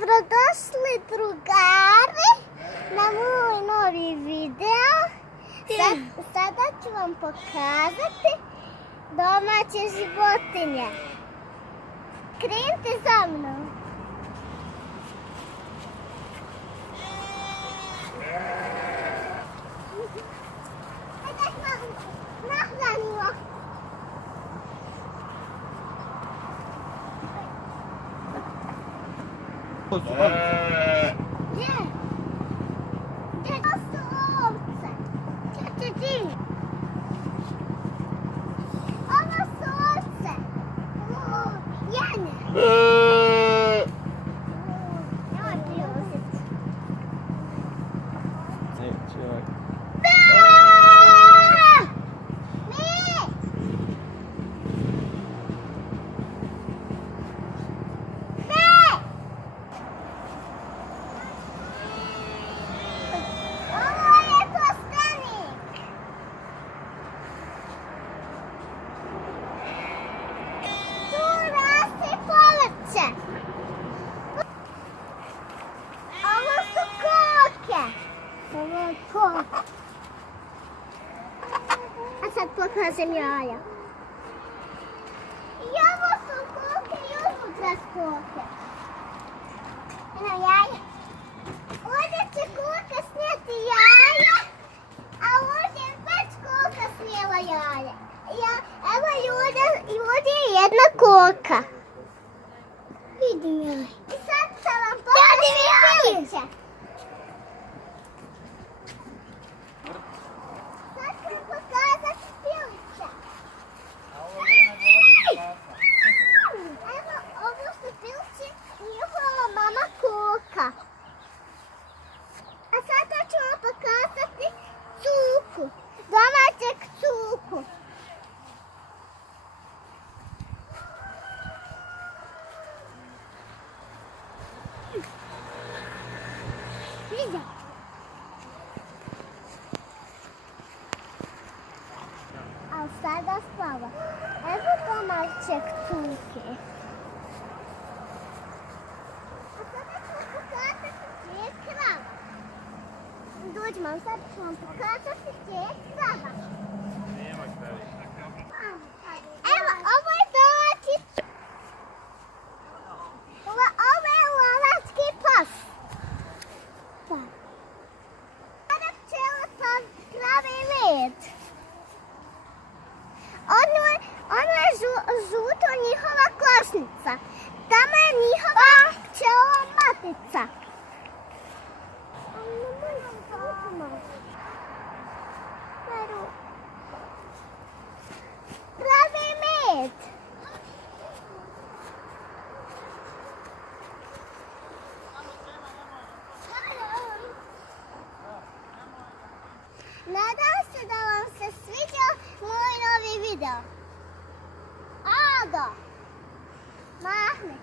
Dobrodošli drugari na moj novi video. Sada ću vam pokazati domaće životinje. Krenite za mnom. Nahranimo. Gdje? Gdje su ovce? Gdje? Ovo su ovce. Jane. Nemoj pljuzit. Neće ovaj. A sad pokažem jaja. I ovo su koke i unutra koke. Eno jaja. Ovdje će koka snijeti jaja, a ovdje je već koka snijela jaja. Evo ovdje je jedna koka. Vidim jaj. I sad ću vam pokažem piliće. A sada ću vam pokazati cuku, domaćeg cuku. Vidim. A sada spava. Evo domaćeg cuke. Dođi mam, sad ću vam pokazati gdje je krava. Evo, ovo je domaći. Ovo je lovački pas. Sada pčela pravi med. Ono je žuto njihova košnica. Tamo je njihova pčela matica. Pravi med. Nadam se da vam se sviđao moj novi video. Ado, mahni.